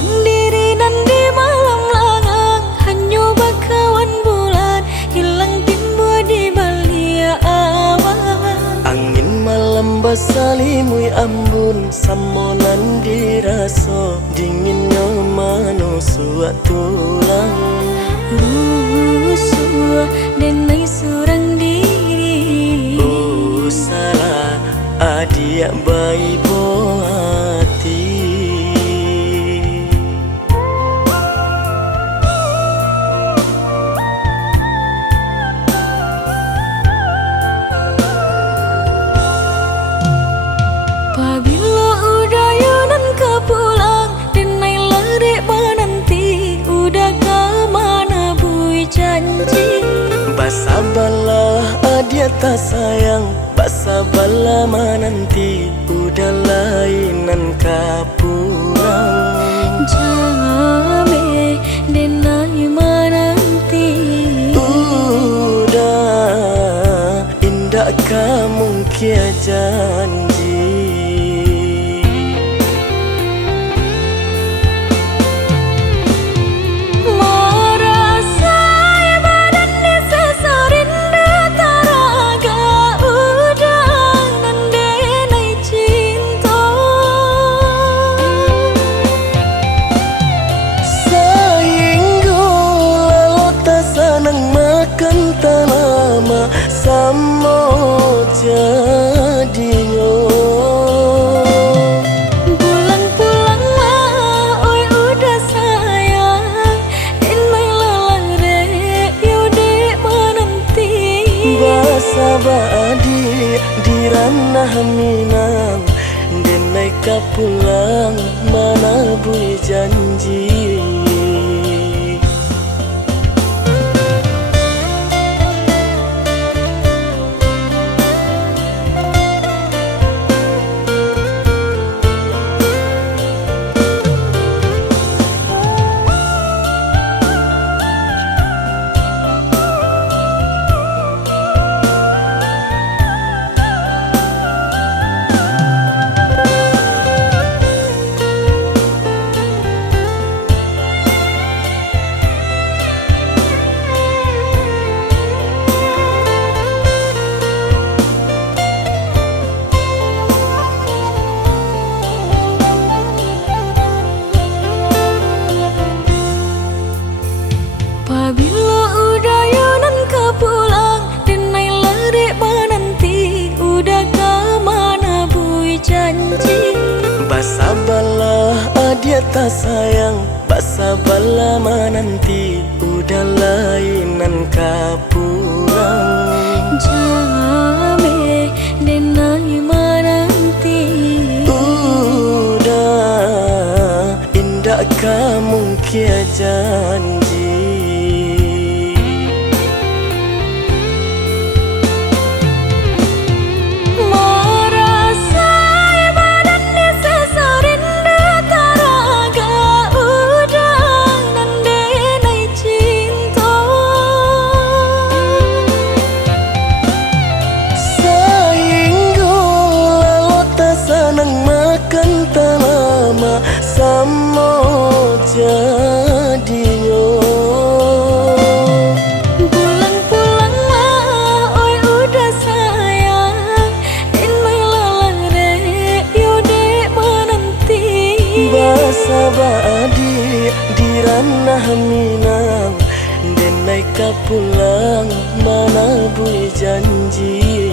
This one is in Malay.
Seorang diri dan di malam langang, hanya bakawan bulan hilang timbul di balia awan. Angin malam basalimui ambun, samonan dirasa dinginnya manusia tulang. Suah denai seorang diri. Salah adia bayi hati. Pabila udayanan ke pulang, denai lerek menanti, udah ke mana bui janji. Basabalah adia tak sayang, basabalah menanti, udah lainan kapulang. Jame denai menanti, udah indah kamu kia janji. Sama jadinya pulang-pulang lah, oi udah sayang, denai lalang rek, yaudah menanti. Basabadi di ranah Minang, denai kapulang mana bui janji. Pabila udayanan ke pulang, denai lerek menanti, udah ke mana bui janji. Basabalah adia tak sayang, basabalah menanti, udah lainan kapulang. Jame denai menanti, udah indah kamu kia janji. Sama jadinya pulang-pulang lah, oi udah sayang, denai lalang rek, yaudah menanti. Basabadi di ranah Minang, denai kapulang mana bui janji.